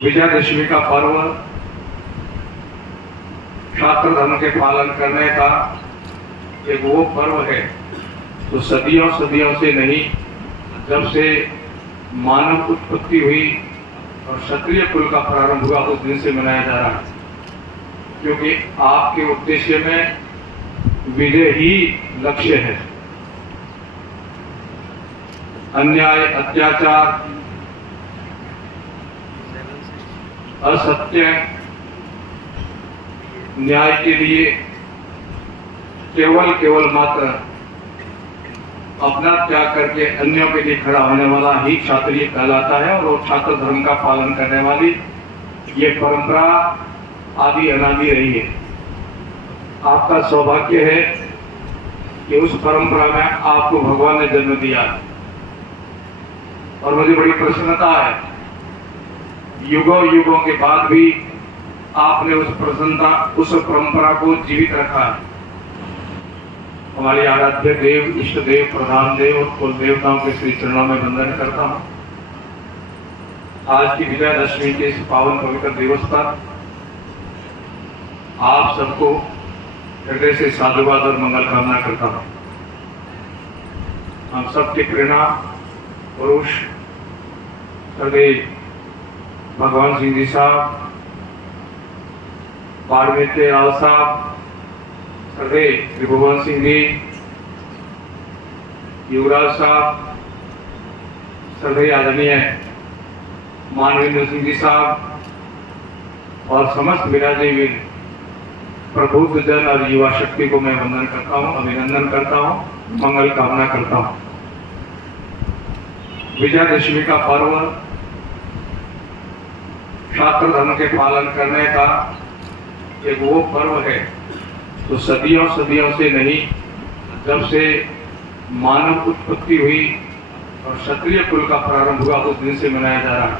विजयादशमी का पर्व शास्त्र धर्म के पालन करने का एक वो पर्व है जो सदियों सदियों से नहीं, जब से मानव उत्पत्ति हुई और क्षत्रिय कुल का प्रारंभ हुआ उस दिन से मनाया जा रहा है, क्योंकि आपके उद्देश्य में विजय ही लक्ष्य है। अन्याय, अत्याचार, असत्य, न्याय के लिए केवल मात्र अपना त्याग करके अन्यों के लिए खड़ा होने वाला ही क्षत्रिय कहलाता है। और वो छात्र धर्म का पालन करने वाली ये परंपरा आदि अनादि रही है। आपका सौभाग्य है कि उस परंपरा में आपको भगवान ने जन्म दिया और मुझे बड़ी प्रसन्नता है, युगों युगों के बाद भी आपने उस परंपरा को जीवित रखा है। हमारे आराध्य देव, इष्ट देव, प्रधान देव और कुल देवताओं के श्री चरणों में वंदन करता हूं। आज की विजयादशमी के इस पावन पवित्र दिवस पर आप सबको हृदय से साधुवाद और मंगल कामना करता हूं। हम सबके प्रेरणा पुरुष सर्वदेव भगवान सिंह जी साहब, बाड़मेर के राव साहब, सर्वदेव त्रिभुवन सिंह जी, युवराज साहब, सर्वदेव आदरणीय मानवेंद्र सिंह जी साहब और समस्त विराजमान प्रबुद्ध जन और युवा शक्ति को मैं वंदन करता हूं, अभिनंदन करता हूं, मंगल कामना करता हूं। विजयादशमी का पर्व शास्त्र धर्म के पालन करने का एक वो पर्व है जो सदियों सदियों से नहीं, जब से मानव उत्पत्ति हुई और क्षत्रिय कुल का प्रारंभ हुआ उस दिन से मनाया जा रहा है,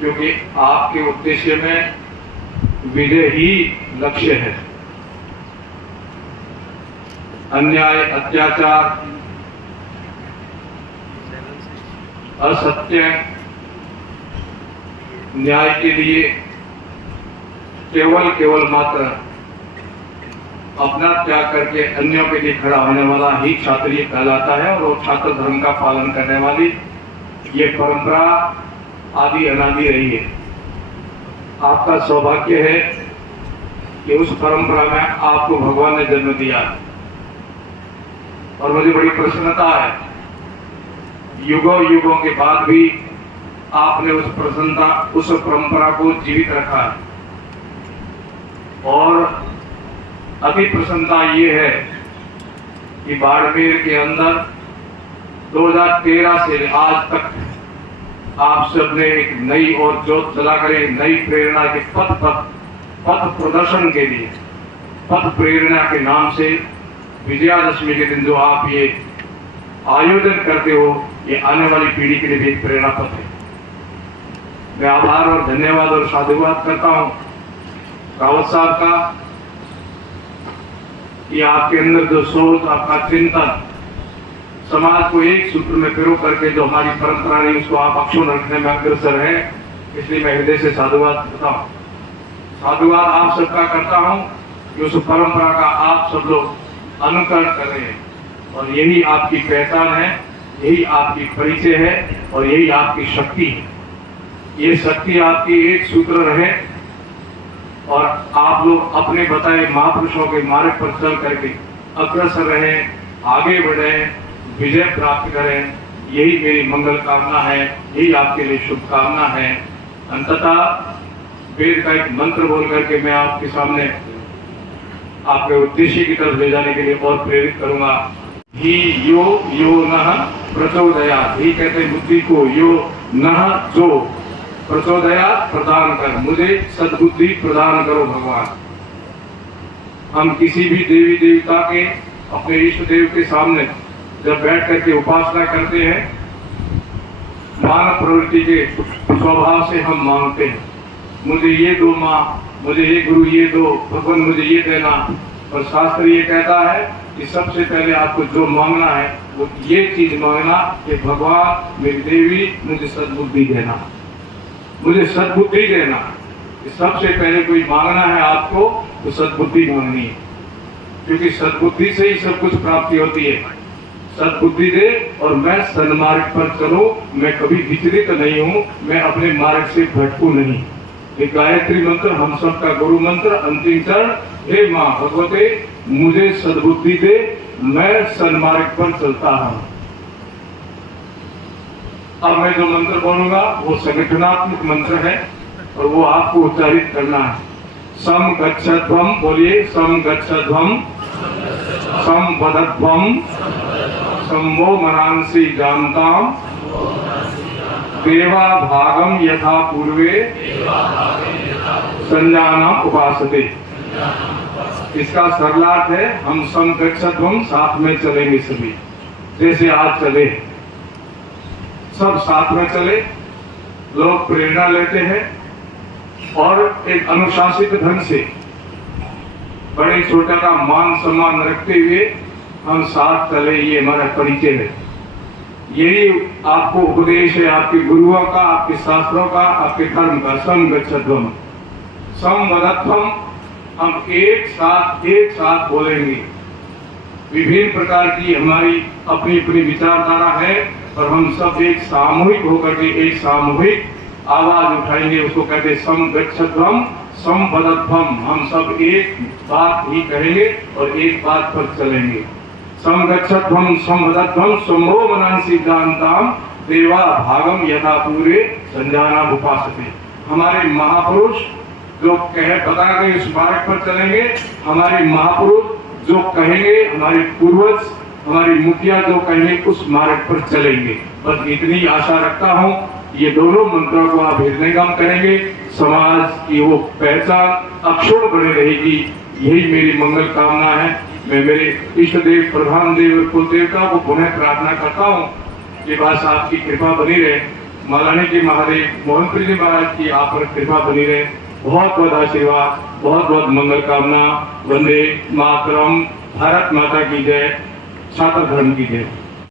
क्योंकि आपके उद्देश्य में विजय ही लक्ष्य है। अन्याय, अत्याचार, असत्य, न्याय के लिए केवल मात्र अपना त्याग करके अन्यों के लिए खड़ा होने वाला ही क्षत्रिय कहलाता है। और वो छात्र धर्म का पालन करने वाली ये परंपरा आदि अनादि रही है। आपका सौभाग्य है कि उस परंपरा में आपको भगवान ने जन्म दिया और मुझे बड़ी प्रसन्नता है, युगों युगों के बाद भी आपने उस परंपरा को जीवित रखा है। और अति प्रसन्नता ये है कि बाड़मेर के अंदर 2013 से आज तक आप सबने एक नई और जोत जलाकर एक नई प्रेरणा के पथ प्रदर्शन के लिए, पथ प्रेरणा के नाम से विजयादशमी के दिन जो आप ये आयोजन करते हो, ये आने वाली पीढ़ी के लिए भी एक प्रेरणा पथ है। मैं आभार और धन्यवाद और साधुवाद करता हूं रावत साहब का, ये आपके अंदर जो सोच, आपका चिंतन, समाज को एक सूत्र में पिरो करके जो हमारी परंपरा रही उसको आप अक्षुण्ण रखने में अग्रसर है, इसलिए मैं हृदय से साधुवाद करता हूँ। साधुवाद आप सबका करता हूँ कि उस परंपरा का आप सब लोग अनुकरण कर रहे हैं और यही आपकी पहचान है, यही आपकी परिचय है और यही आपकी शक्ति है। ये शक्ति आपकी एक सूत्र रहे और आप लोग अपने बताए महापुरुषों के मार्ग पर चल करके अग्रसर रहें, आगे बढ़ें, विजय प्राप्त करें, यही मेरी मंगल कामना है, यही आपके लिए शुभकामना है। अंततः वेद का एक मंत्र बोल करके मैं आपके सामने आपके उद्देश्य की तरफ ले जाने के लिए और प्रेरित करूंगा। ही यो नः प्रचोदयात्, ही कहते बुद्धि को, यो नः जो प्रचोदयात् प्रदान कर, मुझे सद्बुद्धि प्रदान करो भगवान। हम किसी भी देवी देवता के, अपने इष्ट देव के सामने जब बैठ करके उपासना करते हैं, मानव प्रवृत्ति के स्वभाव से हम मांगते हैं, मुझे ये दो माँ, मुझे ये गुरु ये दो, भगवान मुझे ये देना। और शास्त्र ये कहता है कि सबसे पहले आपको जो मांगना है वो ये चीज मांगना कि भगवान मेरी देवी मुझे सद्बुद्धि देना। मुझे सद्बुद्धि देना। सबसे पहले कोई मांगना है आपको तो सद्बुद्धि मांगनी है, क्योंकि सद्बुद्धि से ही सब कुछ प्राप्ति होती है। सद्बुद्धि दे और मैं सन्मार्ग पर चलूं, मैं कभी विचलित नहीं हूं, मैं अपने मार्ग से भटकू नहीं। ये गायत्री मंत्र हम सब का गुरु मंत्र, अंतिम चरण, हे मां भगवते मुझे सद्बुद्धि दे, मैं सन्मार्ग पर चलता हूं। अब मैं जो मंत्र बोलूंगा वो संगठनात्मक मंत्र है और वो आपको उच्चारित करना है। सम गच्छध्वम, बोलिए सम गच्छध्वम, सम वदध्वम, सम्मो मनांसि जानताम, देवा भागम यथा पूर्वे संजानाम उपासते। इसका सरलार्थ है हम सम गच्छध्वम, साथ में चलेंगे सभी, जैसे आज चले सब साथ में चले, लोग प्रेरणा लेते हैं और एक अनुशासित ढंग से बड़े छोटे का मान सम्मान रखते हुए हम साथ चले, ये हमारा परिचय है। यही आपको उपदेश है आपके गुरुओं का, आपके शास्त्रों का, आपके धर्म का। सम गच्छध्वम, सम वदध्वम, हम एक साथ बोलेंगे। विभिन्न प्रकार की हमारी अपनी अपनी विचारधारा है और हम सब एक सामूहिक होकर के एक सामूहिक आवाज उठाएंगे, उसको कहते हैं सम गच्छध्वम सम वदध्वम। हम सब एक बात ही कहेंगे और एक बात पर चलेंगे। सम गच्छध्वम सम वदध्वम, सम्मो मनांसि जानताम, देवा भागम यथा पूरे संजानाम उपासते। हमारे महापुरुष जो बता गए उस मार्ग पर चलेंगे। हमारे महापुरुष जो कहेंगे, हमारे पूर्वज, हमारी मुखिया जो कहेंगे, उस मार्ग पर चलेंगे। बस इतनी आशा रखता हूँ। ये दोनों मंत्रों को आप हृदयंगम करेंगे, समाज की वो पहचान अक्षुण्ण बनी रहेगी। यही मेरी मंगल कामना है। मैं मेरे इष्ट देव, प्रधान देव, कुल देवता को पुनः प्रार्थना करता हूँ कि बस आपकी कृपा बनी रहे। मालानी के महादेव, मोहनपुरी जी महाराज की आप पर कृपा बनी रहे। बहुत बहुत आशीर्वाद, बहुत बहुत मंगल कामना। वंदे मातरम। भारत माता की जय। छात्र धर्म की जय।